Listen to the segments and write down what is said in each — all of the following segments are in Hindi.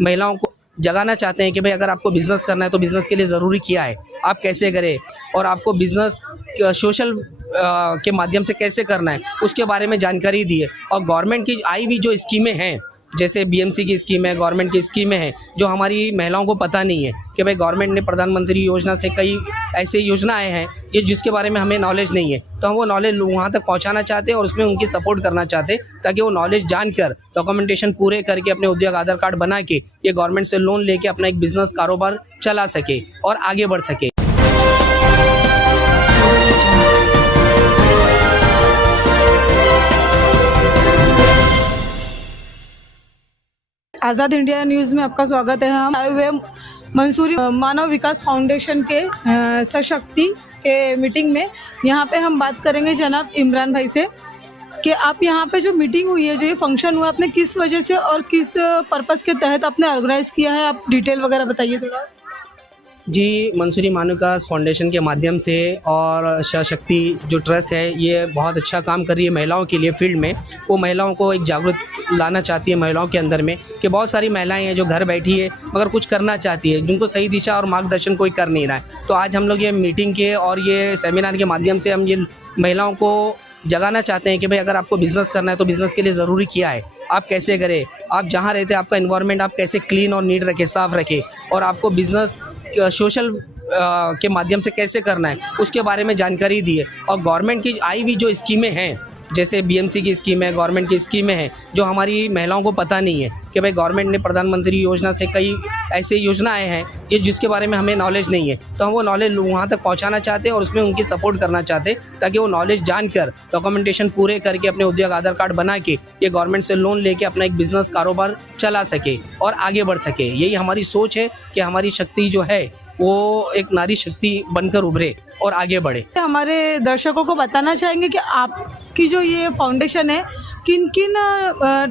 महिलाओं को जगाना चाहते हैं कि भाई अगर आपको बिज़नेस करना है तो बिज़नेस के लिए ज़रूरी क्या है, आप कैसे करें और आपको बिज़नेस सोशल के माध्यम से कैसे करना है उसके बारे में जानकारी दी है। और गवर्नमेंट की आई हुई जो स्कीमें हैं, जैसे बीएमसी की स्कीम है, गवर्नमेंट की स्कीमें हैं जो हमारी महिलाओं को पता नहीं है कि भाई गवर्नमेंट ने प्रधानमंत्री योजना से कई ऐसे योजनाएं हैं ये जिसके बारे में हमें नॉलेज नहीं है, तो हम वो नॉलेज वहाँ तक पहुँचाना चाहते हैं और उसमें उनकी सपोर्ट करना चाहते हैं ताकि वो नॉलेज जानकर डॉक्यूमेंटेशन पूरे करके अपने उद्योग आधार कार्ड बना के ये गवर्नमेंट से लोन लेके अपना एक बिज़नेस कारोबार चला सके और आगे बढ़ सके। आज़ाद इंडिया न्यूज़ में आपका स्वागत है। हम आए हुए मंसूरी मानव विकास फाउंडेशन के सशक्ति के मीटिंग में। यहाँ पे हम बात करेंगे जनाब इमरान भाई से कि आप यहाँ पे जो मीटिंग हुई है, जो ये फंक्शन हुआ, आपने किस वजह से और किस पर्पस के तहत आपने ऑर्गेनाइज़ किया है, आप डिटेल वगैरह बताइए थोड़ा। जी, मंसूरी मानव विकास फाउंडेशन के माध्यम से और सशक्ति जो ट्रस्ट है ये बहुत अच्छा काम कर रही है महिलाओं के लिए फील्ड में। वो महिलाओं को एक जागरूक लाना चाहती है महिलाओं के अंदर में कि बहुत सारी महिलाएं हैं जो घर बैठी है मगर कुछ करना चाहती है, जिनको सही दिशा और मार्गदर्शन कोई कर नहीं रहा है। तो आज हम लोग ये मीटिंग के और ये सेमिनार के माध्यम से हम ये महिलाओं को जगाना चाहते हैं कि भाई अगर आपको बिज़नेस करना है तो बिज़नेस के लिए ज़रूरी क्या है, आप कैसे करें, आप जहाँ रहते हैं आपका इन्वायरमेंट आप कैसे क्लीन और नीट रखें, साफ़ रखें और आपको बिज़नेस सोशल के माध्यम से कैसे करना है उसके बारे में जानकारी दी है। और गवर्नमेंट की आई हुई जो स्कीमें हैं, जैसे बीएमसी की स्कीम है, गवर्नमेंट की स्कीमें हैं जो हमारी महिलाओं को पता नहीं है कि भाई गवर्नमेंट ने प्रधानमंत्री योजना से कई ऐसे योजनाएं हैं ये जिसके बारे में हमें नॉलेज नहीं है, तो हम वो नॉलेज वहाँ तक पहुँचाना चाहते हैं और उसमें उनकी सपोर्ट करना चाहते हैं ताकि वो नॉलेज जानकर डॉक्यूमेंटेशन पूरे करके अपने उद्योग आधार कार्ड बना के ये गवर्नमेंट से लोन लेके अपना एक बिज़नेस कारोबार चला सके और आगे बढ़ सके। यही हमारी सोच है कि हमारी शक्ति जो है वो एक नारी शक्ति बनकर उभरे और आगे बढ़े। हमारे दर्शकों को बताना चाहेंगे कि आपकी जो ये फाउंडेशन है किन किन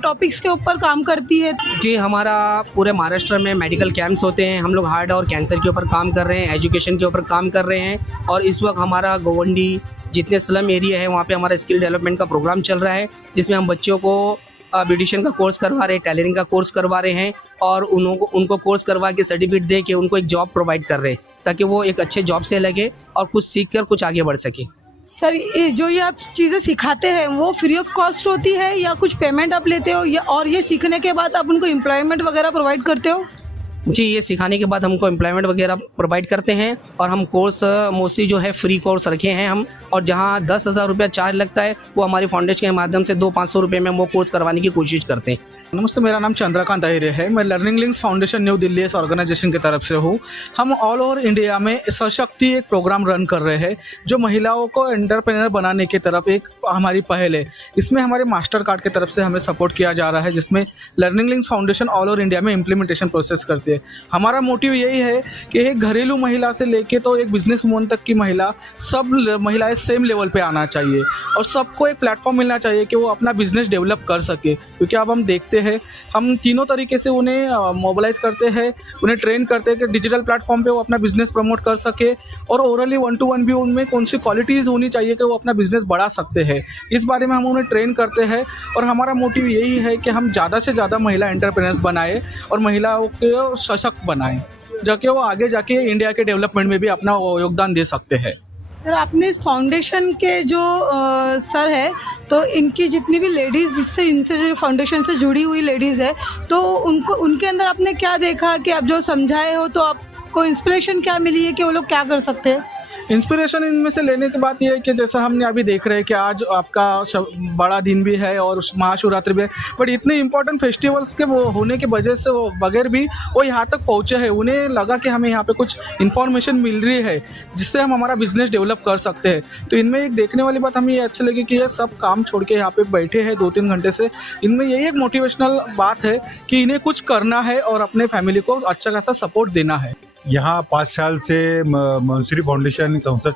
टॉपिक्स के ऊपर काम करती है। जी, हमारा पूरे महाराष्ट्र में मेडिकल कैंप्स होते हैं, हम लोग हार्ट और कैंसर के ऊपर काम कर रहे हैं, एजुकेशन के ऊपर काम कर रहे हैं और इस वक्त हमारा गोवंडी जितने स्लम एरिया है वहाँ पे हमारा स्किल डेवलपमेंट का प्रोग्राम चल रहा है जिसमें हम बच्चों को ब्यूटिशियन का कोर्स करवा रहे हैं, टेलरिंग का कोर्स करवा रहे हैं और उनको कोर्स करवा के सर्टिफिकेट दे के उनको एक जॉब प्रोवाइड कर रहे हैं ताकि वो एक अच्छे जॉब से लगे और कुछ सीख कर कुछ आगे बढ़ सके। सर, ये जो ये आप चीज़ें सिखाते हैं वो फ्री ऑफ कॉस्ट होती है या कुछ पेमेंट आप लेते हो, या और ये सीखने के बाद आप उनको एम्प्लॉयमेंट वगैरह प्रोवाइड करते हो? जी, ये सिखाने के बाद हमको एम्प्लॉयमेंट वगैरह प्रोवाइड करते हैं और हम कोर्स मोस्टली जो है फ्री कोर्स रखे हैं हम, और जहाँ 10,000 रुपया चार्ज लगता है वो हमारी फाउंडेशन के माध्यम से 200-500 रुपये में हम वो कोर्स करवाने की कोशिश करते हैं। नमस्ते, मेरा नाम चंद्रकांत आहिरे है। मैं learning links foundation new Delhi इस ऑर्गेनाइजेशन की तरफ से हूँ। हम ऑल ओवर इंडिया में सशक्ति एक प्रोग्राम रन कर रहे हैं जो महिलाओं को एंटरप्रेन्योर बनाने की तरफ एक हमारी पहल है। इसमें हमारे मास्टर कार्ड की तरफ से हमें सपोर्ट किया जा रहा है जिसमें learning links foundation all over India में इम्प्लीमेंटेशन प्रोसेस करती है। हमारा मोटिव यही है कि एक घरेलू महिला से लेके तो एक बिजनेस वुमन तक की महिला, सब महिलाएं सेम लेवल पे आना चाहिए और सबको एक प्लेटफॉर्म मिलना चाहिए कि वो अपना बिजनेस डेवलप कर सके। क्योंकि अब हम देखते हैं, हम तीनों तरीके से उन्हें मोबिलाइज करते हैं, उन्हें ट्रेन करते हैं कि डिजिटल प्लेटफॉर्म पे वो अपना बिजनेस प्रमोट कर सके और ओरली 1-to-1 भी उनमें कौन सी क्वालिटीज़ होनी चाहिए कि वो अपना बिजनेस बढ़ा सकते हैं, इस बारे में हम उन्हें ट्रेन करते हैं। और हमारा मोटिव यही है कि हम ज़्यादा से ज़्यादा महिला एंटरप्रेन्योर्स बनाए और महिलाओं को सशक्त बनाएं, जाके वो आगे जाके इंडिया के डेवलपमेंट में भी अपना योगदान दे सकते हैं। सर, आपने इस फाउंडेशन के जो सर है, तो इनकी जितनी भी लेडीज़ जिससे इनसे जो फाउंडेशन से जुड़ी हुई लेडीज़ है, तो उनके अंदर आपने क्या देखा कि आप जो समझाए हो तो आपको इंस्पिरेशन क्या मिली है कि वो लोग क्या कर सकते हैं? इंस्पिरेशन इनमें से लेने की बात यह है कि जैसा हमने अभी देख रहे हैं कि आज आपका बड़ा दिन भी है और महाशिवरात्रि भी है, बट इतने इंपॉर्टेंट फेस्टिवल्स के वो होने की वजह से वो बगैर भी वो यहाँ तक पहुँचे हैं। उन्हें लगा कि हमें यहाँ पे कुछ इन्फॉर्मेशन मिल रही है जिससे हम हमारा बिजनेस डेवलप कर सकते हैं। तो इनमें एक देखने वाली बात हमें ये अच्छी लगी कि ये सब काम छोड़ के यहाँ पे बैठे हैं 2-3 घंटे से। इनमें यही एक मोटिवेशनल बात है कि इन्हें कुछ करना है और अपने फैमिली को अच्छा खासा सपोर्ट देना है। यहाँ 5 साल से मंसूरी फाउंडेशन संस्था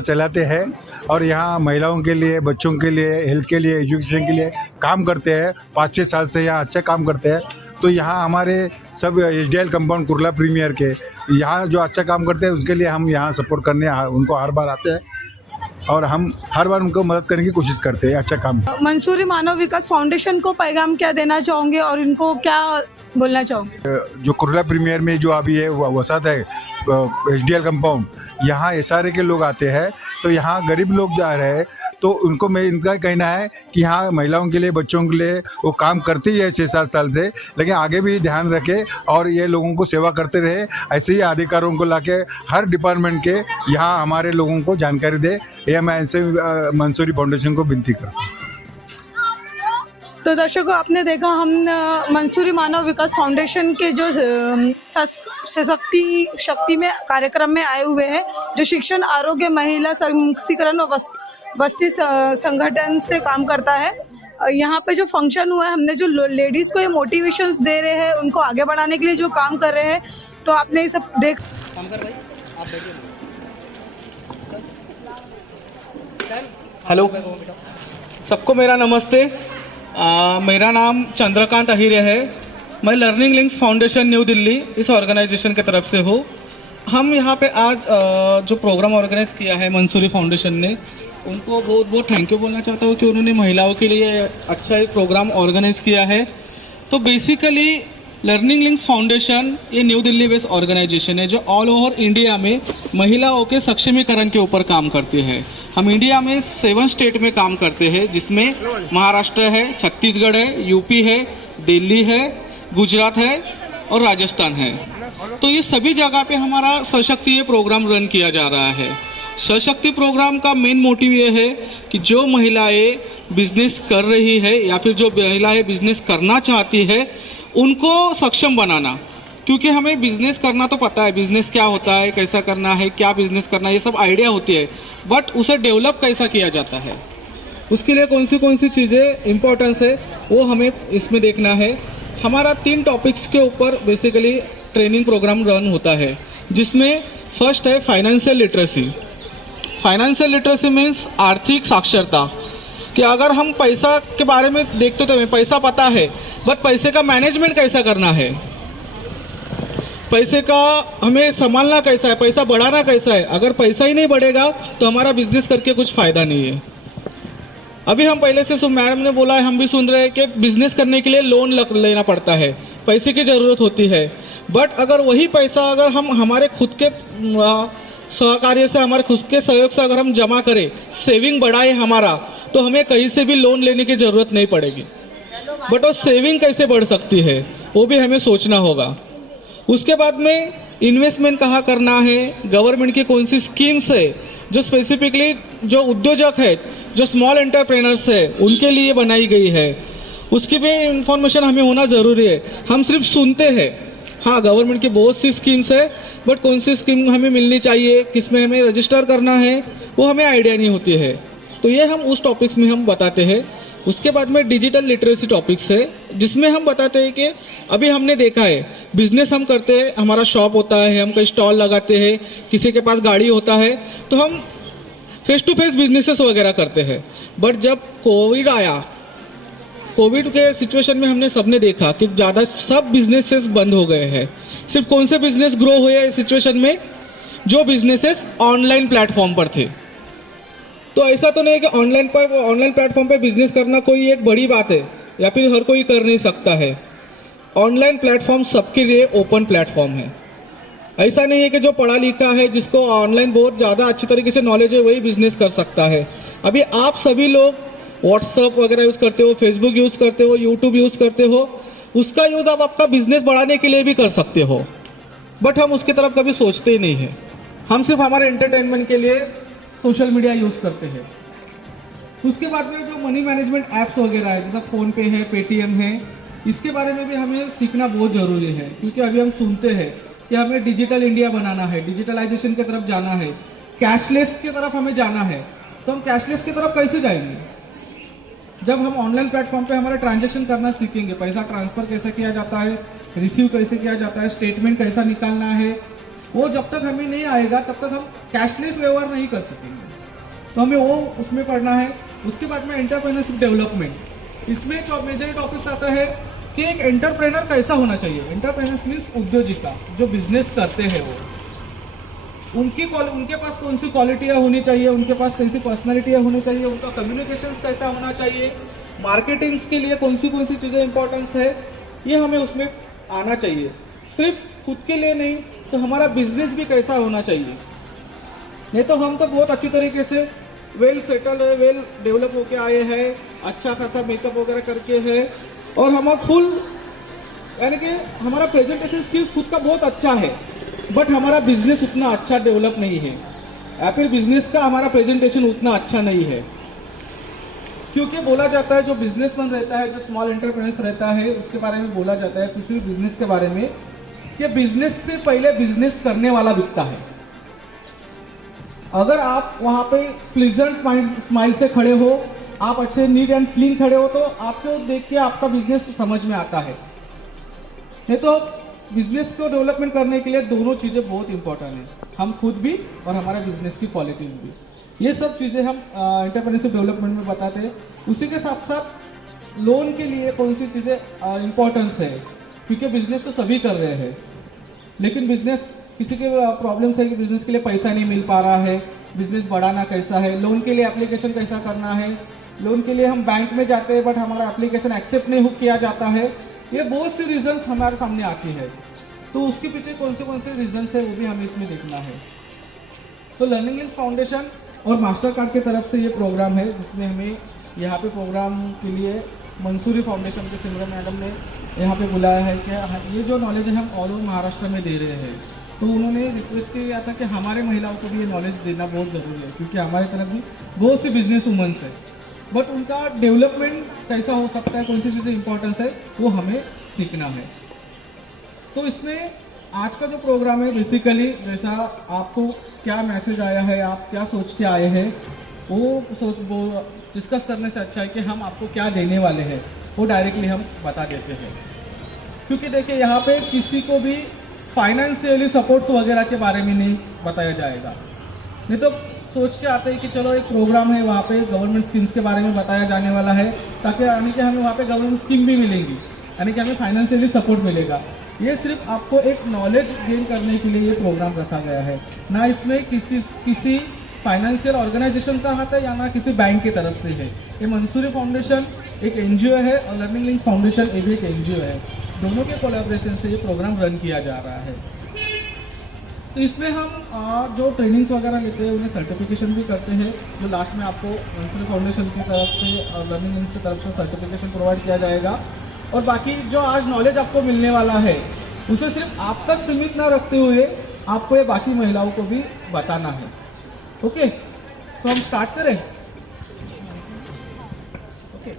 चलाते हैं और यहाँ महिलाओं के लिए, बच्चों के लिए, हेल्थ के लिए, एजुकेशन के लिए काम करते हैं। 5-6 साल से यहाँ अच्छा काम करते हैं। तो यहाँ हमारे सब HDL कंपाउंड कुर्ला प्रीमियर के यहाँ जो अच्छा काम करते हैं उसके लिए हम यहाँ सपोर्ट करने उनको हर बार आते हैं। और हम हर बार उनको मदद करने की कोशिश करते हैं, अच्छा काम। मंसूरी मानव विकास फाउंडेशन को पैगाम क्या देना चाहोगे और इनको क्या बोलना चाहोगे? जो कुर्ला प्रीमियर में जो अभी है वसात है HDL कंपाउंड, यहाँ SRA के लोग आते हैं, तो यहाँ गरीब लोग जा रहे हैं, तो उनको मैं इनका कहना है कि यहाँ महिलाओं के लिए, बच्चों के लिए वो काम करते ही है 6-7 साल से, लेकिन आगे भी ध्यान रखे और ये लोगों को सेवा करते रहे। ऐसे ही अधिकारों को लाके हर डिपार्टमेंट के यहाँ हमारे लोगों को जानकारी दे, ये मैं ऐसे मंसूरी फाउंडेशन को विनती करता हूँ। तो दर्शकों, आपने देखा हम मंसूरी मानव विकास फाउंडेशन के जो शक्ति में कार्यक्रम में आए हुए हैं, जो शिक्षण, आरोग्य, महिला सशक्तिकरण और वस्ती संगठन से काम करता है। यहाँ पे जो फंक्शन हुआ है, हमने जो लेडीज़ को ये मोटिवेशंस दे रहे हैं, उनको आगे बढ़ाने के लिए जो काम कर रहे हैं, तो आपने ये सब देख। काम कर भाई, आप बैठिए। हेलो सबको, मेरा नमस्ते। मेरा नाम चंद्रकांत अहिरे है। मैं learning links foundation new Delhi इस ऑर्गेनाइजेशन की तरफ से हूँ। हम यहाँ पे आज जो प्रोग्राम ऑर्गेनाइज किया है मंसूरी फाउंडेशन ने, उनको बहुत बहुत थैंक यू बोलना चाहता हूँ कि उन्होंने महिलाओं के लिए अच्छा एक प्रोग्राम ऑर्गेनाइज किया है। तो बेसिकली लर्निंग लिंक्स फाउंडेशन ये न्यू दिल्ली बेस्ड ऑर्गेनाइजेशन है जो ऑल ओवर इंडिया में महिलाओं के सक्षमीकरण के ऊपर काम करती है। हम इंडिया में 7 स्टेट में काम करते हैं, जिसमें महाराष्ट्र है, छत्तीसगढ़ है, यूपी है, दिल्ली है, गुजरात है और राजस्थान है। तो ये सभी जगह पे हमारा सशक्ति ये प्रोग्राम रन किया जा रहा है। सशक्ति प्रोग्राम का मेन मोटिव ये है कि जो महिलाएं बिजनेस कर रही है या फिर जो महिलाएं बिजनेस करना चाहती है, उनको सक्षम बनाना। क्योंकि हमें बिजनेस करना तो पता है, बिजनेस क्या होता है, कैसा करना है, क्या बिजनेस करना है, ये सब आइडिया होती है, बट उसे डेवलप कैसा किया जाता है, उसके लिए कौन सी चीज़ें इम्पोर्टेंस है, वो हमें इसमें देखना है। हमारा 3 टॉपिक्स के ऊपर बेसिकली ट्रेनिंग प्रोग्राम रन होता है, जिसमें फर्स्ट है financial literacy. Financial literacy means आर्थिक साक्षरता, कि अगर हम पैसा के बारे में देखते तो हमें पैसा पता है, बट पैसे का मैनेजमेंट कैसा करना है, पैसे का हमें संभालना कैसा है, पैसा बढ़ाना कैसा है। अगर पैसा ही नहीं बढ़ेगा तो हमारा बिजनेस करके कुछ फ़ायदा नहीं है। अभी हम पहले से मैडम ने बोला है, हम भी सुन रहे हैं कि बिजनेस करने के लिए लोन लेना पड़ता है, पैसे की ज़रूरत होती है। बट अगर वही पैसा अगर हम हमारे खुद के सहकार्य से, हमारे खुद के सहयोग से अगर हम जमा करें, सेविंग बढ़ाए हमारा, तो हमें कहीं से भी लोन लेने की ज़रूरत नहीं पड़ेगी। बट वो सेविंग कैसे बढ़ सकती है, वो भी हमें सोचना होगा। उसके बाद में इन्वेस्टमेंट कहाँ करना है, गवर्नमेंट की कौन सी स्कीम्स है जो स्पेसिफिकली जो उद्योजक है, जो स्मॉल एंटरप्रेनर्स है, उनके लिए बनाई गई है, उसकी भी इंफॉर्मेशन हमें होना ज़रूरी है। हम सिर्फ सुनते हैं, हाँ गवर्नमेंट की बहुत सी स्कीम्स है, बट कौन सी स्कीम हमें मिलनी चाहिए, किस में हमें रजिस्टर करना है, वो हमें आइडिया नहीं होती है। तो ये हम उस टॉपिक्स में हम बताते हैं। उसके बाद में डिजिटल लिटरेसी टॉपिक्स है, जिसमें हम बताते हैं कि अभी हमने देखा है बिजनेस हम करते हैं, हमारा शॉप होता है, हम कहीं स्टॉल लगाते हैं, किसी के पास गाड़ी होता है, तो हम फेस टू फेस बिजनेसेस वगैरह करते हैं। बट जब कोविड आया, कोविड के सिचुएशन में हमने सबने देखा कि ज़्यादा सब बिजनेसेस बंद हो गए हैं। सिर्फ कौन से बिजनेस ग्रो हुए इस सिचुएशन में, जो बिजनेसेस ऑनलाइन प्लेटफॉर्म पर थे। तो ऐसा तो नहीं है कि ऑनलाइन प्लेटफॉर्म पर बिजनेस करना कोई एक बड़ी बात है या फिर हर कोई कर नहीं सकता है। ऑनलाइन प्लेटफॉर्म सबके लिए ओपन प्लेटफॉर्म है। ऐसा नहीं है कि जो पढ़ा लिखा है, जिसको ऑनलाइन बहुत ज़्यादा अच्छी तरीके से नॉलेज है, वही बिजनेस कर सकता है। अभी आप सभी लोग व्हाट्सअप वगैरह यूज़ करते हो, फेसबुक यूज़ करते हो, यूट्यूब यूज़ करते हो, उसका यूज़ आप आपका बिजनेस बढ़ाने के लिए भी कर सकते हो। बट हम उसकी तरफ कभी सोचते ही नहीं है। हम सिर्फ हमारे एंटरटेनमेंट के लिए सोशल मीडिया यूज़ करते हैं। उसके बाद में जो मनी मैनेजमेंट ऐप्स वगैरह है, जैसा फ़ोनपे है, पेटीएम है, इसके बारे में भी हमें सीखना बहुत ज़रूरी है। क्योंकि अभी हम सुनते हैं कि हमें डिजिटल इंडिया बनाना है, डिजिटलाइजेशन की तरफ जाना है, कैशलेस की तरफ हमें जाना है। तो हम कैशलेस की तरफ कैसे जाएंगे? जब हम ऑनलाइन प्लेटफॉर्म पे हमारा ट्रांजैक्शन करना सीखेंगे, पैसा ट्रांसफ़र कैसे किया जाता है, रिसीव कैसे किया जाता है, स्टेटमेंट कैसा निकालना है, वो जब तक हमें नहीं आएगा तब तक हम कैशलेस व्यवहार नहीं कर सकेंगे। तो हमें वो उसमें पढ़ना है। उसके बाद में एंटरप्रेन्योरशिप डेवलपमेंट, इसमें जो मेजर टॉपिक्स आता है कि एक एंटरप्रेनर कैसा होना चाहिए। एंटरप्रेनर्स मीन्स उद्योजिका, जो बिजनेस करते हैं वो। उनके पास कौन सी क्वालिटियाँ होनी चाहिए, उनके पास कैसी पर्सनैलिटियाँ होनी चाहिए, उनका कम्युनिकेशन कैसा होना चाहिए, मार्केटिंग्स के लिए कौन सी चीज़ें इंपॉर्टेंस है, ये हमें उसमें आना चाहिए। सिर्फ खुद के लिए नहीं, तो हमारा बिजनेस भी कैसा होना चाहिए। नहीं तो हम तो बहुत अच्छी तरीके से वेल सेटल है, वेल डेवलप होके आए हैं, अच्छा खासा मेकअप वगैरह करके है, और हमारा फुल यानी कि हमारा प्रेजेंटेशन स्किल्स खुद का बहुत अच्छा है, बट हमारा बिजनेस उतना अच्छा डेवलप नहीं है, या फिर बिजनेस का हमारा प्रेजेंटेशन उतना अच्छा नहीं है। क्योंकि बोला जाता है जो बिजनेसमैन रहता है, जो स्मॉल एंटरप्रेन्योर रहता है, उसके बारे में बोला जाता है किसी भी बिजनेस के बारे में कि बिजनेस से पहले बिजनेस करने वाला बिकता है। अगर आप वहाँ पे प्लीजेंट माइंड स्माइल से खड़े हो, आप अच्छे नीट एंड क्लीन खड़े हो, तो आपको देख के आपका बिजनेस समझ में आता है। नहीं तो बिजनेस को डेवलपमेंट करने के लिए दोनों चीज़ें बहुत इंपॉर्टेंट हैं, हम खुद भी और हमारे बिजनेस की क्वालिटी भी। ये सब चीज़ें हम एंटरप्रेन्योरशिप डेवलपमेंट में बताते हैं। उसी के साथ साथ लोन के लिए कौन सी चीज़ें इंपॉर्टेंस है, क्योंकि बिजनेस तो सभी कर रहे हैं, लेकिन बिजनेस किसी के प्रॉब्लम्स है कि बिजनेस के लिए पैसा नहीं मिल पा रहा है, बिजनेस बढ़ाना कैसा है, लोन के लिए एप्लीकेशन कैसा करना है, लोन के लिए हम बैंक में जाते हैं बट हमारा एप्लीकेशन एक्सेप्ट नहीं किया जाता है। ये बहुत सी रीजंस हमारे सामने आती है, तो उसके पीछे कौन से रीजंस है वो भी हमें इसमें देखना है। तो लर्निंग लिंक्स फाउंडेशन और मास्टर कार्ड की तरफ से ये प्रोग्राम है, जिसमें हमें यहाँ पे प्रोग्राम के लिए मंसूरी फाउंडेशन के सिमरन मैडम ने यहाँ पे बुलाया है कि ये जो नॉलेज है हम ऑल ओवर महाराष्ट्र में दे रहे हैं। तो उन्होंने रिक्वेस्ट किया था कि हमारे महिलाओं को भी ये नॉलेज देना बहुत ज़रूरी है, क्योंकि हमारे तरफ भी बहुत सी बिजनेस वुमेंस है, बट उनका डेवलपमेंट कैसा हो सकता है, कौन सी चीज़ें इंपॉर्टेंस है, वो हमें सीखना है। तो इसमें आज का जो प्रोग्राम है बेसिकली जैसा आपको क्या मैसेज आया है, आप क्या सोच के आए हैं, वो डिस्कस करने से अच्छा है कि हम आपको क्या देने वाले हैं वो डायरेक्टली हम बता देते हैं। क्योंकि देखिए यहाँ पे किसी को भी फाइनेंशियली सपोर्ट्स वगैरह के बारे में नहीं बताया जाएगा। नहीं तो सोच के आते हैं कि चलो एक प्रोग्राम है, वहाँ पे गवर्नमेंट स्कीम्स के बारे में बताया जाने वाला है, ताकि यानी कि हमें वहाँ पे गवर्नमेंट स्कीम भी मिलेंगी, यानी कि हमें फाइनेंशियली सपोर्ट मिलेगा। ये सिर्फ आपको एक नॉलेज गेन करने के लिए ये प्रोग्राम रखा गया है, ना इसमें किसी फाइनेंशियल ऑर्गेनाइजेशन का हाथ है या ना किसी बैंक की तरफ से है। ये मंसूरी फाउंडेशन एक एनजीओ है और लर्निंग लिंक्स फाउंडेशन ये भी एक एनजीओ है, दोनों के कोलैबोरेशन से ये प्रोग्राम रन किया जा रहा है। तो इसमें हम जो ट्रेनिंग्स वगैरह लेते हैं उन्हें सर्टिफिकेशन भी करते हैं, जो लास्ट में आपको मंसूरी फाउंडेशन की तरफ से और लर्निंग लिंक्स की तरफ से सर्टिफिकेशन प्रोवाइड किया जाएगा। और बाकी जो आज नॉलेज आपको मिलने वाला है उसे सिर्फ आप तक सीमित ना रखते हुए आपको ये बाकी महिलाओं को भी बताना है। ओके, तो हम स्टार्ट करें। ओके,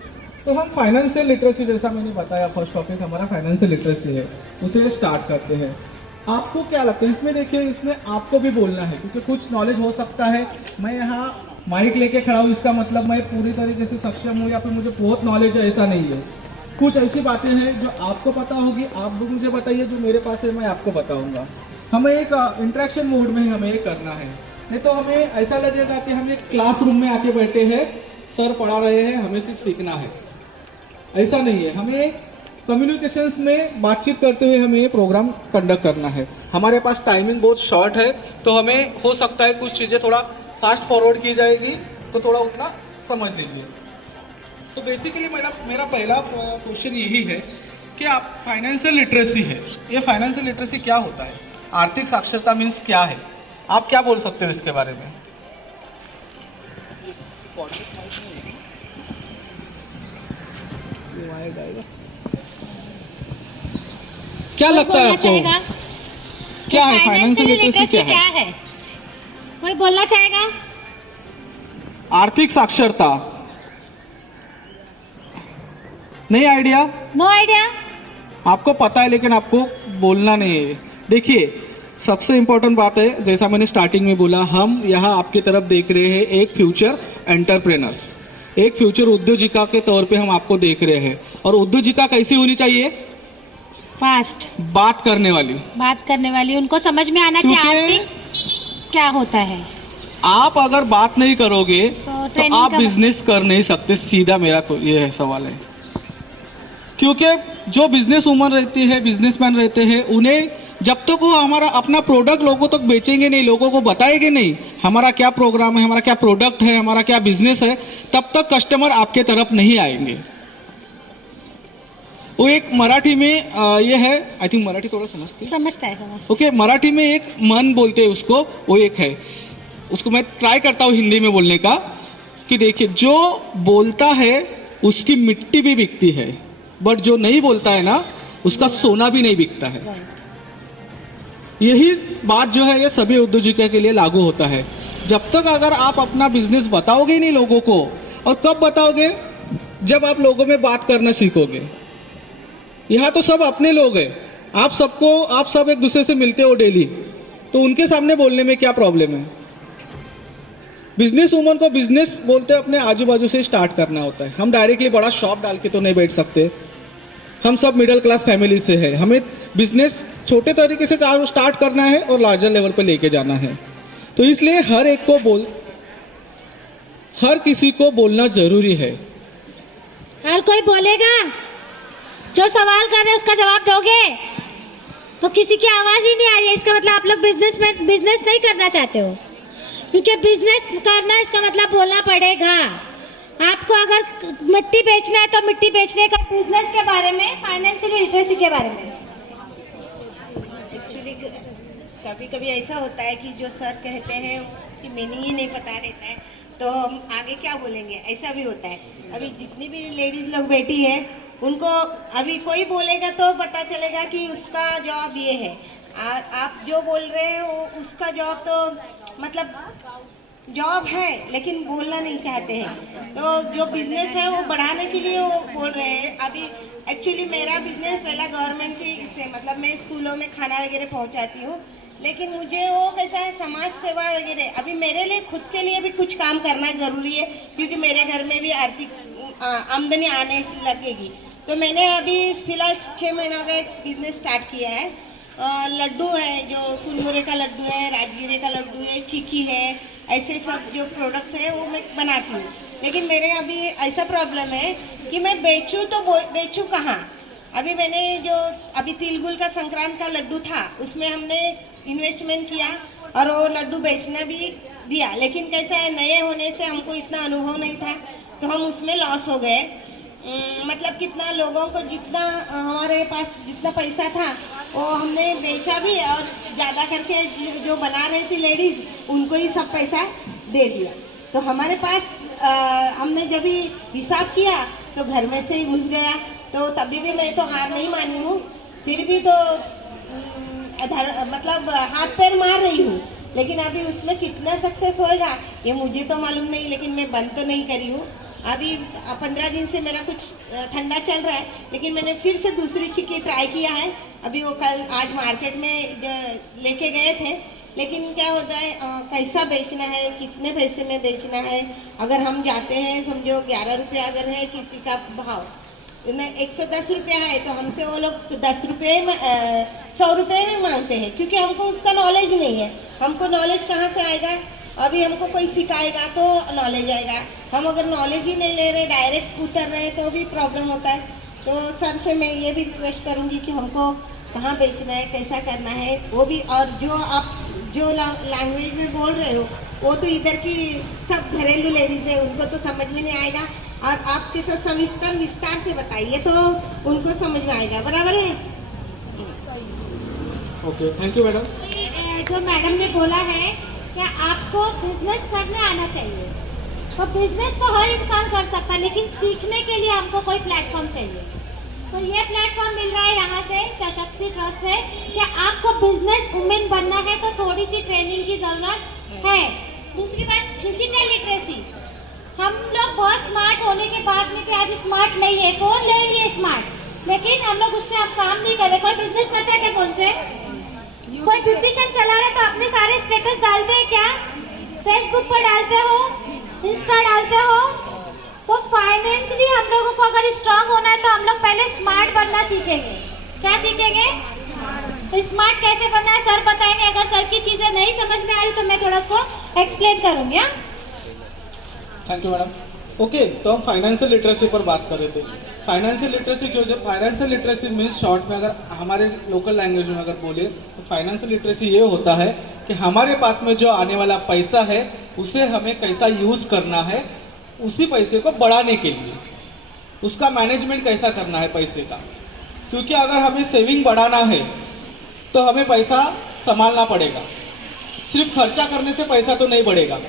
तो हम फाइनेंशियल लिटरेसी, जैसा मैंने बताया फर्स्ट टॉपिक हमारा फाइनेंशियल लिटरेसी है, उसे स्टार्ट करते हैं। आपको क्या लगता है इसमें? देखिए इसमें आपको भी बोलना है, क्योंकि कुछ नॉलेज हो सकता है मैं यहाँ माइक लेके खड़ा हूँ इसका मतलब मैं पूरी तरीके से सक्षम हूँ या फिर मुझे बहुत नॉलेज है, ऐसा नहीं है। कुछ ऐसी बातें हैं जो आपको पता होगी, आप भी मुझे बताइए, जो मेरे पास है मैं आपको बताऊंगा। हमें एक इंटरेक्शन मोड में हमें ये करना है, नहीं तो हमें ऐसा लगेगा कि हम एक क्लासरूम में आके बैठे हैं, सर पढ़ा रहे हैं, हमें सिर्फ सीखना है। ऐसा नहीं है, हमें कम्युनिकेशंस में बातचीत करते हुए हमें ये प्रोग्राम कंडक्ट करना है। हमारे पास टाइमिंग बहुत शॉर्ट है, तो हमें हो सकता है कुछ चीज़ें थोड़ा फास्ट फॉरवर्ड की जाएगी, तो थोड़ा उतना समझ लीजिए। तो बेसिकली मेरा पहला क्वेश्चन यही है कि आप फाइनेंशियल लिटरेसी है, ये फाइनेंशियल लिटरेसी क्या होता है? आर्थिक साक्षरता मीन्स क्या है? आप क्या बोल सकते हो इसके बारे में? क्या लगता है आपको? क्या है फाइनेंशियल लिटरेसी? क्या है? कोई बोलना चाहेगा? आर्थिक साक्षरता नहीं आइडिया? No idea. आपको पता है लेकिन आपको बोलना नहीं है। देखिए सबसे इम्पोर्टेंट बात है, जैसा मैंने स्टार्टिंग में बोला, हम यहाँ आपकी तरफ देख रहे हैं एक फ्यूचर एंटरप्रेनर्स, एक फ्यूचर उद्योजिका के तौर पे हम आपको देख रहे हैं। और उद्योजिका कैसी होनी चाहिए? फास्ट बात करने वाली, उनको समझ में आना चाहिए आर्थिक क्या होता है। आप अगर बात नहीं करोगे तो आप बिजनेस कर नहीं सकते, सीधा मेरा ये है सवाल है। क्योंकि जो बिजनेस वूमन रहती है, बिजनेसमैन रहते हैं, उन्हें जब तक वो हमारा अपना प्रोडक्ट लोगों तक बेचेंगे नहीं, लोगों को बताएंगे नहीं हमारा क्या प्रोग्राम है, हमारा क्या प्रोडक्ट है, हमारा क्या बिजनेस है, तब तक कस्टमर आपके तरफ नहीं आएंगे। वो एक मराठी में ये है, आई थिंक मराठी थोड़ा समझता है। ओके, मराठी में एक मन बोलते हैं उसको, वो एक है, उसको मैं ट्राई करता हूँ हिंदी में बोलने का कि देखिए, जो बोलता है उसकी मिट्टी भी बिकती है, बट जो नहीं बोलता है ना उसका सोना भी नहीं बिकता है। यही बात जो है ये सभी उद्योजिका के लिए लागू होता है। जब तक अगर आप अपना बिजनेस बताओगे नहीं लोगों को, और कब बताओगे, जब आप लोगों में बात करना सीखोगे। यहाँ तो सब अपने लोग हैं, आप सब एक दूसरे से मिलते हो डेली, तो उनके सामने बोलने में क्या प्रॉब्लम है। बिजनेस वूमन को बिजनेस बोलते अपने आजू बाजू से स्टार्ट करना होता है। हम डायरेक्टली बड़ा शॉप डाल के तो नहीं बैठ सकते, हम सब मिडिल क्लास फैमिली से है, हमें बिजनेस छोटे तरीके से स्टार्ट करना है और लार्जर लेवल पे लेके जाना है। तो इसलिए हर किसी को बोलना जरूरी है। और कोई बोलेगा, जो सवाल कर रहे हैं उसका जवाब दोगे? तो किसी की आवाज ही नहीं आ रही है, इसका मतलब आप लोग बिजनेस नहीं करना चाहते हो। क्योंकि बिजनेस करना इसका मतलब बोलना पड़ेगा। आपको अगर मिट्टी बेचना है तो मिट्टी बेचने का, बिजनेस के बारे में, फाइनेंशियल लिटरेसी के बारे में। एक्चुअली कभी कभी ऐसा होता है कि जो सर कहते हैं उसकी मीनिंग ही नहीं पता रहता है, तो हम आगे क्या बोलेंगे, ऐसा भी होता है। अभी जितनी भी लेडीज लोग बैठी है उनको अभी कोई बोलेगा तो पता चलेगा कि उसका जॉब ये है, आप जो बोल रहे हैं वो उसका जॉब तो मतलब जॉब है लेकिन बोलना नहीं चाहते हैं। तो जो बिजनेस है वो बढ़ाने के लिए वो बोल रहे हैं। अभी एक्चुअली मेरा बिजनेस पहला गवर्नमेंट के इससे, मतलब मैं स्कूलों में खाना वगैरह पहुंचाती हूँ, लेकिन मुझे वो कैसा है, समाज सेवा वगैरह अभी मेरे लिए खुद के लिए भी कुछ काम करना ज़रूरी है, क्योंकि मेरे घर में भी आर्थिक आमदनी आने लगेगी। तो मैंने अभी फिलहाल 6 महीना का एक बिजनेस स्टार्ट किया है। लड्डू है, जो कुरमुरे का लड्डू है, राजगिरे का लड्डू है, चिक्की है, ऐसे सब जो प्रोडक्ट है वो मैं बनाती हूँ। लेकिन मेरे अभी ऐसा प्रॉब्लम है कि मैं बेचूँ तो बेचूँ कहाँ। अभी मैंने जो अभी तिलगुल का संक्रांत का लड्डू था उसमें हमने इन्वेस्टमेंट किया और वो लड्डू बेचना भी दिया, लेकिन कैसा है, नए होने से हमको इतना अनुभव नहीं था तो हम उसमें लॉस हो गए। मतलब कितना लोगों को जितना हमारे पास जितना पैसा था वो हमने बेचा भी, और ज़्यादा करके जो बना रही थी लेडीज़ उनको ही सब पैसा दे दिया। तो हमारे पास हमने जब भी हिसाब किया तो घर में से ही घुस गया। तो तभी भी मैं तो हार नहीं मानी हूँ, फिर भी तो मतलब हाथ पैर मार रही हूँ, लेकिन अभी उसमें कितना सक्सेस होएगा ये मुझे तो मालूम नहीं, लेकिन मैं बंद तो नहीं करी हूँ। अभी 15 दिन से मेरा कुछ ठंडा चल रहा है, लेकिन मैंने फिर से दूसरी चिक्की ट्राई किया है। अभी वो आज मार्केट में लेके गए थे, लेकिन क्या होता है, कैसा बेचना है, कितने पैसे में बेचना है। अगर हम जाते हैं, समझो 11 रुपया अगर है किसी का भाव, 110 रुपया है, तो हमसे वो लोग 10 रुपये में 100 रुपये में मांगते हैं, क्योंकि हमको उसका नॉलेज नहीं है। हमको नॉलेज कहाँ से आएगा, अभी हमको कोई सिखाएगा तो नॉलेज आएगा। हम अगर नॉलेज ही नहीं ले रहे, डायरेक्ट उतर रहे, तो भी प्रॉब्लम होता है। तो सर से मैं ये भी रिक्वेस्ट करूँगी कि हमको कहाँ बेचना है, कैसा करना है वो भी, और जो आप जो लैंग्वेज में बोल रहे हो वो तो इधर की सब घरेलू लेडीज़ है, उनको तो समझ में नहीं आएगा, और आपके साथ सविस्तर विस्तार से बताइए तो उनको समझ में आएगा। बराबर है? Okay, thank you madam. जो मैडम ने बोला है कि आपको बिजनेस करने आना चाहिए, तो बिजनेस तो हर इंसान कर सकता है, लेकिन सीखने के लिए हमको कोई प्लेटफॉर्म चाहिए। तो ये प्लेटफॉर्म मिल रहा है यहाँ से सशक्ति ट्रस्ट से कि आपको बिजनेस वुमेन बनना है तो थोड़ी सी ट्रेनिंग की ज़रूरत है। दूसरी बात, डिजिटल लिटरेसी। हम लोग बहुत स्मार्ट होने के बाद में कि आज स्मार्ट नहीं है, फ़ोन ले लिए स्मार्ट, लेकिन हम लोग उससे अब काम नहीं कर रहे। कोई बिजनेस करता है क्या फ़ोन से? कोई ब्यूटिशियन चला रहे तो अपने सारे स्टेटस डालते हैं क्या? फेसबुक पर डालते हो, इंस्टा डालते हो। तो फाइनेंशियली हम लोगों को अगर स्ट्रांग होना है तो हम लोग पहले स्मार्ट बनना सीखेंगे। क्या सीखेंगे? तो स्मार्ट कैसे बनना है सर बताएंगे। अगर सर की चीज़ें नहीं समझ में आ रही तो मैं थोड़ा उसको एक्सप्लेन करूँगी। Thank you madam. ओके, तो हम फाइनेंशियल लिटरेसी पर बात कर रहे थे। फाइनेंशियल लिटरेसी क्यों, जो फाइनेंशियल लिटरेसी मीन्स शॉर्ट में अगर हमारे लोकल लैंग्वेज में अगर बोले तो फाइनेंशियल लिटरेसी ये होता है कि हमारे पास में जो आने वाला पैसा है उसे हमें कैसा यूज़ करना है, उसी पैसे को बढ़ाने के लिए उसका मैनेजमेंट कैसा करना है पैसे का। क्योंकि अगर हमें सेविंग बढ़ाना है तो हमें पैसा संभालना पड़ेगा, सिर्फ खर्चा करने से पैसा तो नहीं बढ़ेगा,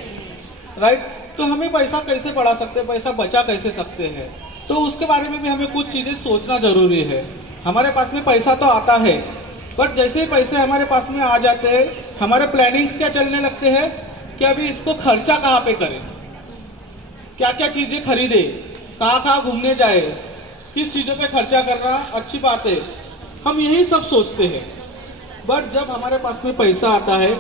राइट। तो हमें पैसा कैसे बढ़ा सकते हैं, पैसा बचा कैसे सकते हैं, तो उसके बारे में भी हमें कुछ चीज़ें सोचना ज़रूरी है। हमारे पास में पैसा तो आता है, बट जैसे ही पैसे हमारे पास में आ जाते हैं हमारे प्लानिंग्स क्या चलने लगते हैं कि अभी इसको खर्चा कहाँ पे करें, क्या क्या चीज़ें खरीदे, कहाँ घूमने जाए, किस चीज़ों पे खर्चा करना अच्छी बात है, हम यही सब सोचते हैं। बट जब हमारे पास में पैसा आता है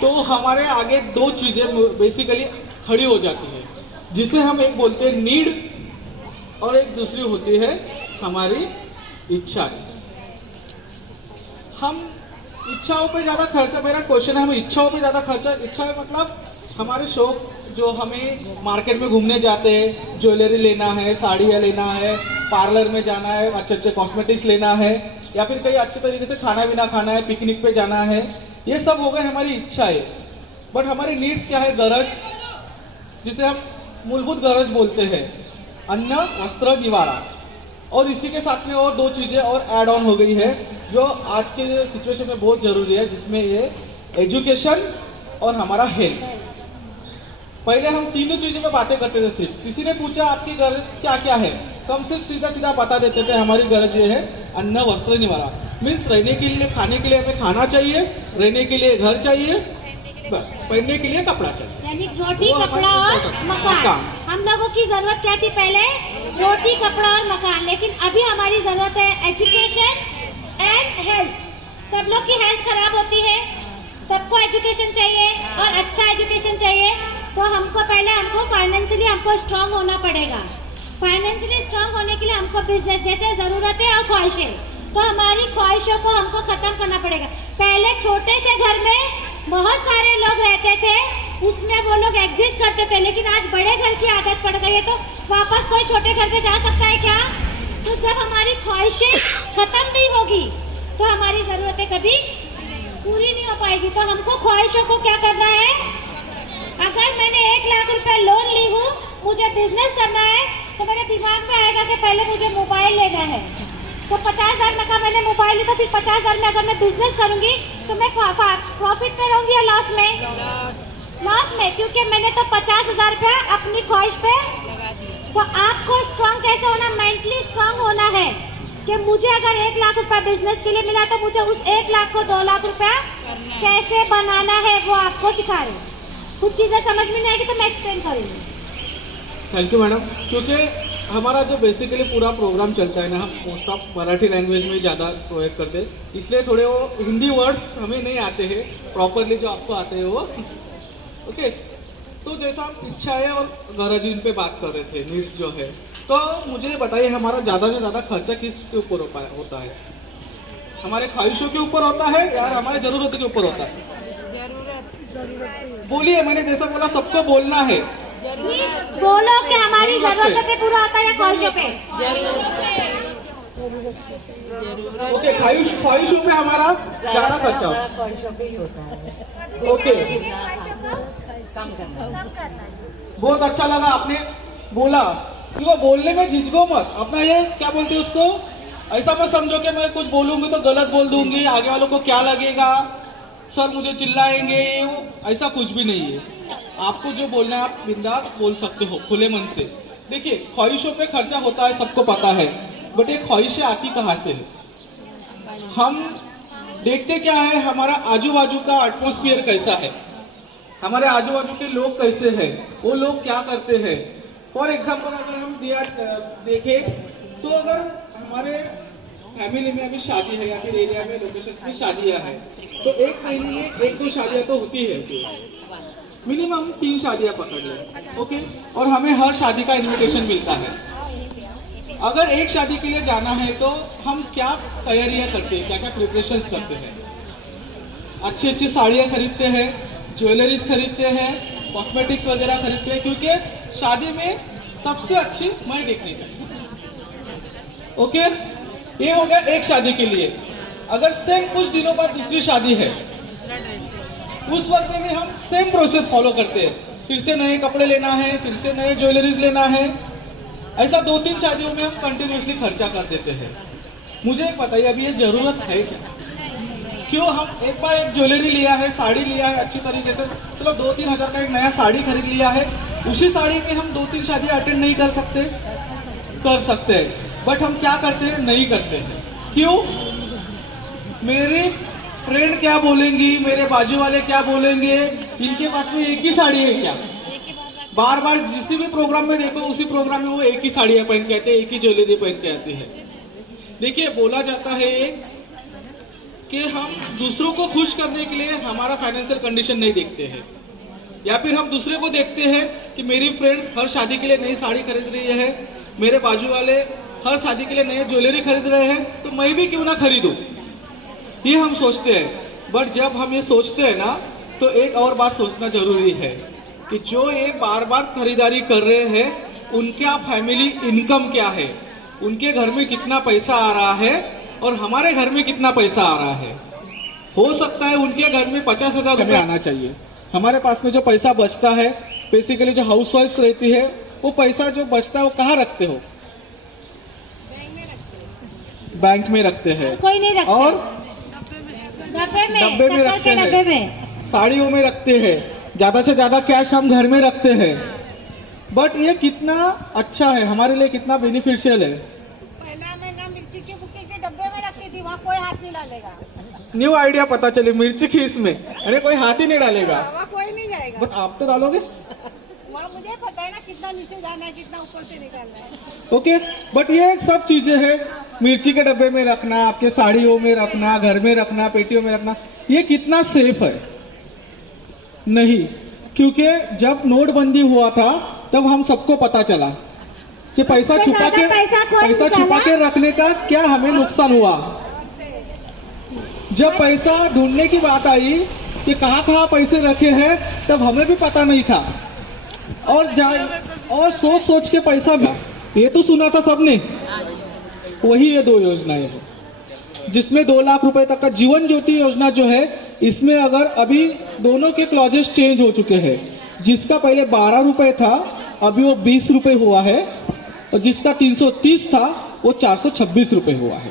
तो हमारे आगे दो चीज़ें बेसिकली खड़ी हो जाती है, जिसे हम एक बोलते हैं नीड और एक दूसरी होती है हमारी इच्छा। हम इच्छाओं पे ज़्यादा खर्चा, मेरा क्वेश्चन है, हम इच्छाओं पे ज़्यादा खर्चा, इच्छा मतलब हमारे शौक जो हमें मार्केट में घूमने जाते हैं, ज्वेलरी लेना है, साड़ियाँ लेना है, पार्लर में जाना है, अच्छे अच्छे कॉस्मेटिक्स लेना है, या फिर कहीं अच्छे तरीके से खाना पीना खाना है, पिकनिक पे जाना है, ये सब हो गए हमारी इच्छाएं। बट हमारी नीड्स क्या है, गरज, जिसे हम मूलभूत गरज बोलते हैं, अन्न वस्त्र निवारा। और इसी के साथ में और दो चीज़ें और ऐड ऑन हो गई है जो आज के सिचुएशन में बहुत ज़रूरी है, जिसमें ये एजुकेशन और हमारा हेल्थ। पहले हम तीनों चीज़ों में बातें करते थे, सिर्फ किसी ने पूछा आपकी गरज क्या क्या है तो हम सिर्फ सीधा सीधा बता देते थे हमारी गरज ये है अन्न वस्त्र निवारा। मीन्स रहने के लिए, खाने के लिए हमें खाना चाहिए, रहने के लिए घर चाहिए, बस पहनने के लिए कपड़ा चाहिए, यानी रोटी कपड़ा और मकान। हम लोगों की जरूरत क्या थी पहले, रोटी कपड़ा और मकान, लेकिन अभी हमारी जरूरत है एजुकेशन एंड हेल्थ। सब लोग की हेल्थ खराब होती है, सबको एजुकेशन चाहिए और अच्छा एजुकेशन चाहिए, तो हमको फाइनेंशियली हमको स्ट्रांग होना पड़ेगा। फाइनेंशियली स्ट्रांग होने के लिए हमको बिजनेस जैसे ज़रूरतें और ख्वाहिशें, तो हमारी ख्वाहिशों को हमको ख़त्म करना पड़ेगा। पहले छोटे से घर में बहुत सारे लोग रहते थे, उसमें वो लोग एडजस्ट करते थे, लेकिन आज बड़े घर की आदत पड़ गई है, तो वापस कोई छोटे घर पे जा सकता है क्या? तो जब हमारी ख्वाहिशें ख़त्म नहीं होगी तो हमारी ज़रूरतें कभी पूरी नहीं हो पाएगी। तो हमको ख्वाहिशों को क्या करना है, अगर मैंने 1 लाख रुपए लोन ली हूँ, मुझे बिजनेस करना है, तो मेरे दिमाग में आएगा कि पहले मुझे मोबाइल लेना है, तो 50,000 का मैंने मोबाइल लिया, तो फिर 50,000 में अगर मैं बिजनेस करूंगी तो मैं प्रॉफिट में रहूंगी या लॉस में? लॉस में, क्योंकि मैंने तो 50,000 रुपया अपनी ख्वाहिश पे लगा दिया। तो आपको स्ट्रांग कैसे होना, मेंटली स्ट्रांग होना है कि मुझे अगर 1 लाख रुपया बिजनेस के लिए मिला तो मुझे उस 1 लाख को 2 लाख रुपया कैसे बनाना है वो आपको सिखा रहे हैं। कुछ चीज़ें समझ में नहीं आएगी तो मैं एक्सप्लेन करूँगी। Thank you madam. क्योंकि हमारा जो बेसिकली पूरा प्रोग्राम चलता है ना, हम मोस्ट ऑफ मराठी लैंग्वेज में ज़्यादा प्रोवाइड करते हैं, इसलिए थोड़े वो हिंदी वर्ड्स हमें नहीं आते हैं प्रॉपरली, जो आपको आते हैं वो ओके। तो जैसा हम इच्छाएं और गरज इन पे बात कर रहे थे, नीड्स जो है, तो मुझे बताइए हमारा ज़्यादा से ज़्यादा खर्चा किसके ऊपर होता है? हमारे ख्वाहिशों के ऊपर होता है या हमारे ज़रूरत के ऊपर होता है? बोलिए, मैंने जैसा बोला सबको बोलना है, बोलो कि हमारी जरूरतों पे पूरा होता है या ख्वाहिशों पे? ओके, ख्वाहिशों पे हमारा ज़्यादा खर्चा होता है। ओके, बहुत अच्छा लगा आपने बोला, क्योंकि बोलने में झिझको मत, अपना ये क्या बोलते हैं उसको, ऐसा मत समझो कि मैं कुछ बोलूंगी तो गलत बोल दूंगी, आगे वालों को क्या लगेगा, सर मुझे चिल्लाएंगे, ऐसा कुछ भी नहीं है। आपको जो बोलना है आप बिंदास बोल सकते हो खुले मन से। देखिए, ख्वाहिशों पे खर्चा होता है, सबको पता है, बट ये ख्वाहिशें आती कहाँ से है? हम देखते क्या है, हमारा आजू बाजू का एटमॉस्फेयर कैसा है, हमारे आजू बाजू के लोग कैसे हैं, वो लोग क्या करते हैं। फॉर एग्जाम्पल अगर हम देखें तो अगर हमारे फैमिली में अभी शादी है या फिर एरिया में लोकेशन में शादियाँ हैं, तो एक महीने में 1-2 शादियाँ तो होती है, मिनिमम 3 शादियाँ पकड़ लें, ओके। और हमें हर शादी का इन्विटेशन मिलता है। अगर एक शादी के लिए जाना है तो हम क्या तैयारियाँ करते हैं, क्या क्या प्रिपरेशंस करते हैं? अच्छी अच्छी साड़ियाँ खरीदते हैं, ज्वेलरीज खरीदते हैं, कॉस्मेटिक्स वगैरह खरीदते हैं, क्योंकि शादी में सबसे अच्छी मैं देखनी चाहिए। ओके, ये हो गया एक शादी के लिए। अगर सेम कुछ दिनों बाद दूसरी शादी है, उस वक्त में भी हम सेम प्रोसेस फॉलो करते हैं। फिर से नए कपड़े लेना है, फिर से नए ज्वेलरीज लेना है। ऐसा 2-3 शादियों में हम कंटिन्यूसली खर्चा कर देते हैं। मुझे एक बताइए, अभी ये जरूरत है क्या? क्यों हम एक बार एक ज्वेलरी लिया है, साड़ी लिया है अच्छी तरीके से, चलो 2-3 हज़ार का एक नया साड़ी खरीद लिया है, उसी साड़ी में हम 2-3 शादियाँ अटेंड नहीं कर सकते? कर सकते हैं, बट हम क्या करते हैं? नहीं करते हैं। क्यों? मेरे फ्रेंड क्या बोलेंगी, मेरे बाजू वाले क्या बोलेंगे, इनके पास में एक ही साड़ी है क्या? बार बार जिस भी प्रोग्राम में देखो, उसी प्रोग्राम में वो एक ही साड़ियाँ पहन के आते हैं, एक ही ज्वेलरी पहन के आते हैं। देखिए, बोला जाता है कि हम दूसरों को खुश करने के लिए हमारा फाइनेंशियल कंडीशन नहीं देखते हैं, या फिर हम दूसरे को देखते हैं कि मेरी फ्रेंड्स हर शादी के लिए नई साड़ी खरीद रही है, मेरे बाजू वाले हर शादी के लिए नए ज्वेलरी खरीद रहे हैं, तो मैं भी क्यों ना खरीदूं, ये हम सोचते हैं। बट जब हम ये सोचते हैं ना, तो एक और बात सोचना जरूरी है कि जो ये बार बार खरीदारी कर रहे हैं, उनका फैमिली इनकम क्या है, उनके घर में कितना पैसा आ रहा है और हमारे घर में कितना पैसा आ रहा है। हो सकता है उनके घर में 50,000 रुपये आना चाहिए, हमारे पास में जो पैसा बचता है, बेसिकली जो हाउस वाइफ रहती है, वो पैसा जो बचता है वो कहाँ रखते हो? बैंक में रखते हैं, कोई नहीं रखता, और डब्बे में रखते हैं, साड़ियों में रखते हैं, ज्यादा से ज्यादा कैश हम घर में रखते हैं। बट ये कितना अच्छा है हमारे लिए, कितना बेनिफिशियल है। पहला मैं ना मिर्ची के बुके के डब्बे में रखती थी, वहाँ कोई हाथ नहीं डालेगा। न्यू आइडिया पता चले, मिर्ची खीस में, अरे कोई हाथ ही नहीं डालेगा। वहाँ कोई नहीं जाएगा। बट आप तो डालोगे? वहाँ मुझे पता है ना कितना नीचे जाना है, कितना ऊपर से निकालना है। ओके, बट ये सब चीजें हैं, मिर्ची के डब्बे में रखना, आपके साड़ियों में रखना, घर में रखना, पेटियों में रखना, ये कितना सेफ है? नहीं, क्योंकि जब नोटबंदी हुआ था तब हम सबको पता चला कि पैसा छुपा के रखने का क्या हमें नुकसान हुआ। जब पैसा ढूंढने की बात आई कि कहाँ पैसे रखे हैं, तब हमें भी पता नहीं था, और सोच सोच के पैसा भी, ये तो सुना था सबने। वही ये 2 योजनाएं हैं, जिसमें 2 लाख रुपए तक का जीवन ज्योति योजना जो है, इसमें अगर अभी दोनों के क्लॉजेस चेंज हो चुके हैं, जिसका पहले 12 रुपए था, अभी वो 20 रुपए हुआ है, और जिसका 330 था वो 426 रुपए हुआ है,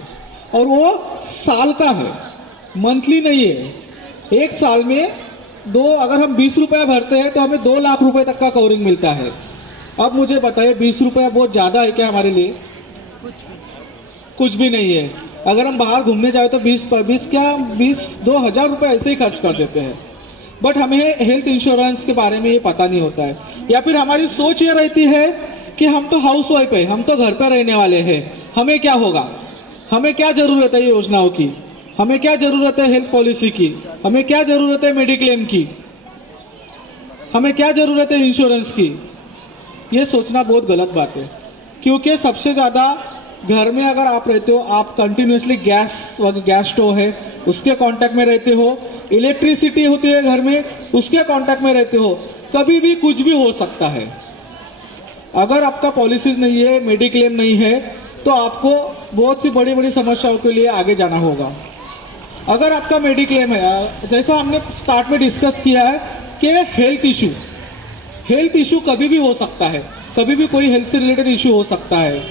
और वो साल का है, मंथली नहीं है। एक साल में अगर हम 20 रुपया भरते हैं तो हमें 2 लाख रुपए तक का कवरिंग मिलता है। अब मुझे बताइए, 20 रुपया बहुत ज़्यादा है क्या हमारे लिए? कुछ भी नहीं है। अगर हम बाहर घूमने जाए तो 2,000 रुपये ऐसे ही खर्च कर देते हैं। बट हमें हेल्थ इंश्योरेंस के बारे में ये पता नहीं होता है, या फिर हमारी सोच ये रहती है कि हम तो हाउस वाइफ है, हम तो घर पर रहने वाले हैं, हमें क्या होगा, हमें क्या ज़रूरत है योजनाओं की, हमें क्या ज़रूरत है हेल्थ पॉलिसी की, हमें क्या ज़रूरत है मेडिक्लेम की, हमें क्या ज़रूरत है इंश्योरेंस की। ये सोचना बहुत गलत बात है, क्योंकि सबसे ज़्यादा घर में अगर आप रहते हो, आप कंटिन्यूसली गैस स्टोव है उसके कांटेक्ट में रहते हो, इलेक्ट्रिसिटी होती है घर में उसके कांटेक्ट में रहते हो, कभी भी कुछ भी हो सकता है। अगर आपका पॉलिसीज नहीं है, मेडिक्लेम नहीं है, तो आपको बहुत सी बड़ी बड़ी समस्याओं के लिए आगे जाना होगा। अगर आपका मेडिक्लेम है, जैसा हमने स्टार्ट में डिस्कस किया है कि हेल्थ इशू कभी भी हो सकता है, कभी भी कोई हेल्थ से रिलेटेड इशू हो सकता है।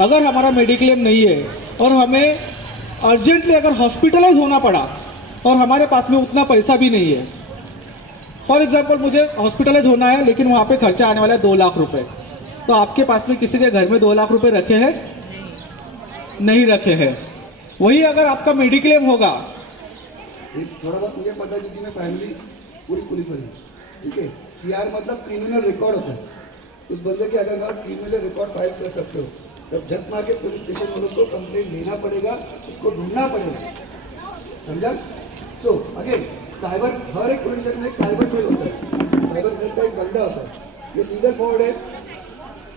अगर हमारा मेडिक्लेम नहीं है और हमें अर्जेंटली अगर हॉस्पिटलाइज होना पड़ा और हमारे पास में उतना पैसा भी नहीं है, फॉर एग्जांपल मुझे हॉस्पिटलाइज होना है लेकिन वहाँ पे खर्चा आने वाला है 2 लाख रुपए, तो आपके पास में किसी के घर में 2 लाख रुपए रखे हैं? नहीं रखे हैं। वही अगर आपका मेडिक्लेम होगा, थोड़ा बहुत मुझे पता है क्योंकि मैं फैमिली पूरी पुलिस वाली, ठीक है। CR मतलब क्रिमिनल रिकॉर्ड होता है, उस बंदे के अगर आप क्रिमिनल रिकॉर्ड फाइल कर सकते हो, तब झक मार के पुलिस स्टेशन वालों को कंप्लेंट लेना पड़ेगा, उसको ढूंढना पड़ेगा, समझा। सो अगेन साइबर, हर एक पुलिस स्टेशन में एक साइबर सेल होता है, साइबर सेल का एक बंदा होता है, ये लीगल बोर्ड है,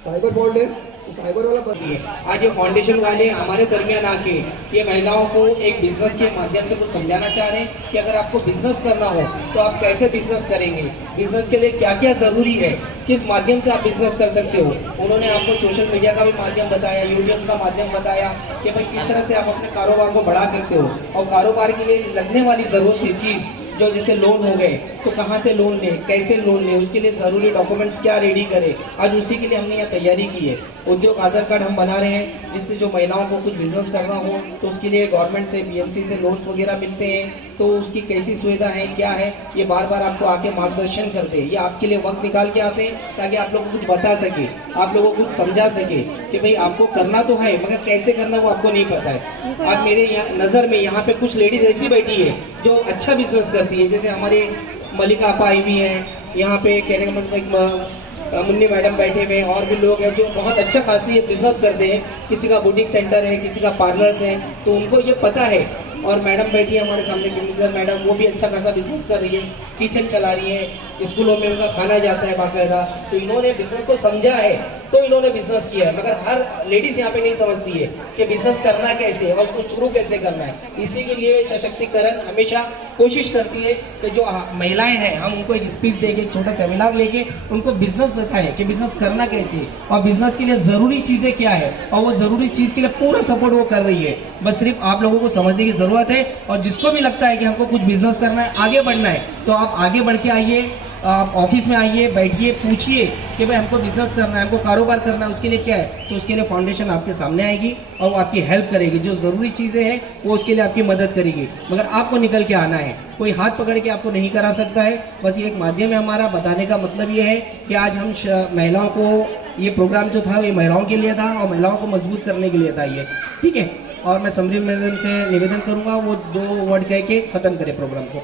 साइबर बोर्ड है, तो फाइबर वाला बंद है। आज ये फाउंडेशन वाले हमारे दरमियान आके ये महिलाओं को एक बिजनेस के माध्यम से कुछ समझाना चाह रहे हैं कि अगर आपको बिजनेस करना हो तो आप कैसे बिजनेस करेंगे, बिजनेस के लिए क्या क्या ज़रूरी है, किस माध्यम से आप बिजनेस कर सकते हो। उन्होंने आपको सोशल मीडिया का भी माध्यम बताया, यूट्यूब का माध्यम बताया कि भाई किस तरह से आप अपने कारोबार को बढ़ा सकते हो। और कारोबार के लिए लगने वाली ज़रूरत की चीज़ जो जैसे लोन हो गए तो कहाँ से लोन लें, कैसे लोन लें, उसके लिए ज़रूरी डॉक्यूमेंट्स क्या रेडी करें, आज उसी के लिए हमने यहाँ तैयारी की है। उद्योग आधार कार्ड हम बना रहे हैं जिससे जो महिलाओं को कुछ बिजनेस करना हो तो उसके लिए गवर्नमेंट से बीएमसी से लोन्स वगैरह मिलते हैं, तो उसकी कैसी सुविधा है क्या है ये बार बार आपको आके मार्गदर्शन करते हैं। ये आपके लिए वक्त निकाल के आते हैं ताकि आप लोगों को कुछ बता सके, आप लोगों को कुछ समझा सके कि भाई आपको करना तो है मगर कैसे करना वो आपको नहीं पता है। अब मेरे यहाँ नज़र में यहाँ पे कुछ लेडीज़ ऐसी बैठी है जो अच्छा बिजनेस करती है, जैसे हमारे मलिका आपा आई भी हैं, यहाँ पे कहने का मतलब मुन्नी मैडम बैठे हुए हैं और भी लोग हैं जो बहुत अच्छा खासी बिजनेस करते हैं। किसी का बुटीक सेंटर है, किसी का पार्लर्स है, तो उनको ये पता है। और मैडम बैठी है हमारे सामने किंदर मैडम, वो भी अच्छा खासा बिजनेस कर रही है, किचन चला रही है, स्कूलों में उनका खाना जाता है बाकायदा। तो इन्होंने बिजनेस को समझा है तो इन्होंने बिजनेस किया है, मगर हर लेडीज़ यहाँ पे नहीं समझती है कि बिजनेस करना कैसे और उसको शुरू कैसे करना है। इसी के लिए सशक्तिकरण हमेशा कोशिश करती है कि जो महिलाएं हैं हम उनको एक स्पीच देके, एक छोटा सेमिनार लेके उनको बिजनेस बताएं कि बिजनेस करना कैसे और बिजनेस के लिए ज़रूरी चीज़ें क्या है, और वो ज़रूरी चीज़ के लिए पूरा सपोर्ट वो कर रही है। बस सिर्फ आप लोगों को समझने की ज़रूरत है। और जिसको भी लगता है कि हमको कुछ बिजनेस करना है, आगे बढ़ना है, तो आप आगे बढ़ के आइए, आप ऑफिस में आइए, बैठिए, पूछिए कि भाई हमको बिजनेस करना है, हमको कारोबार करना है, उसके लिए क्या है। तो उसके लिए फाउंडेशन आपके सामने आएगी और वो आपकी हेल्प करेगी, जो ज़रूरी चीज़ें हैं वो उसके लिए आपकी मदद करेगी, मगर आपको निकल के आना है। कोई हाथ पकड़ के आपको नहीं करा सकता है। बस ये एक माध्यम है हमारा बताने का। मतलब ये है कि आज हम महिलाओं को, ये प्रोग्राम जो था ये महिलाओं के लिए था और महिलाओं को मजबूत करने के लिए था ये, ठीक है। और मैं समरी मैडम से निवेदन करूँगा वो 2 वर्ड कह के ख़त्म करें प्रोग्राम को।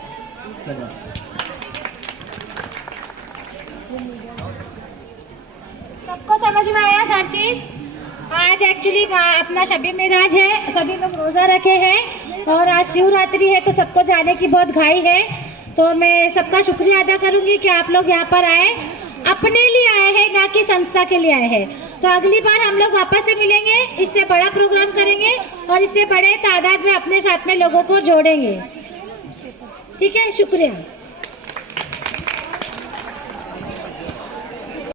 धन्यवाद। सबको समझ में आया सर चीज़? आज एक्चुअली अपना शबे मेराज है, सभी लोग रोज़ा रखे हैं और आज शिवरात्रि है तो सबको जाने की बहुत घाई है। तो मैं सबका शुक्रिया अदा करूंगी कि आप लोग यहाँ पर आए, अपने लिए आए हैं ना कि संस्था के लिए आए हैं। तो अगली बार हम लोग वापस से मिलेंगे, इससे बड़ा प्रोग्राम करेंगे और इससे बड़े तादाद में अपने साथ में लोगों को जोड़ेंगे। ठीक है, शुक्रिया।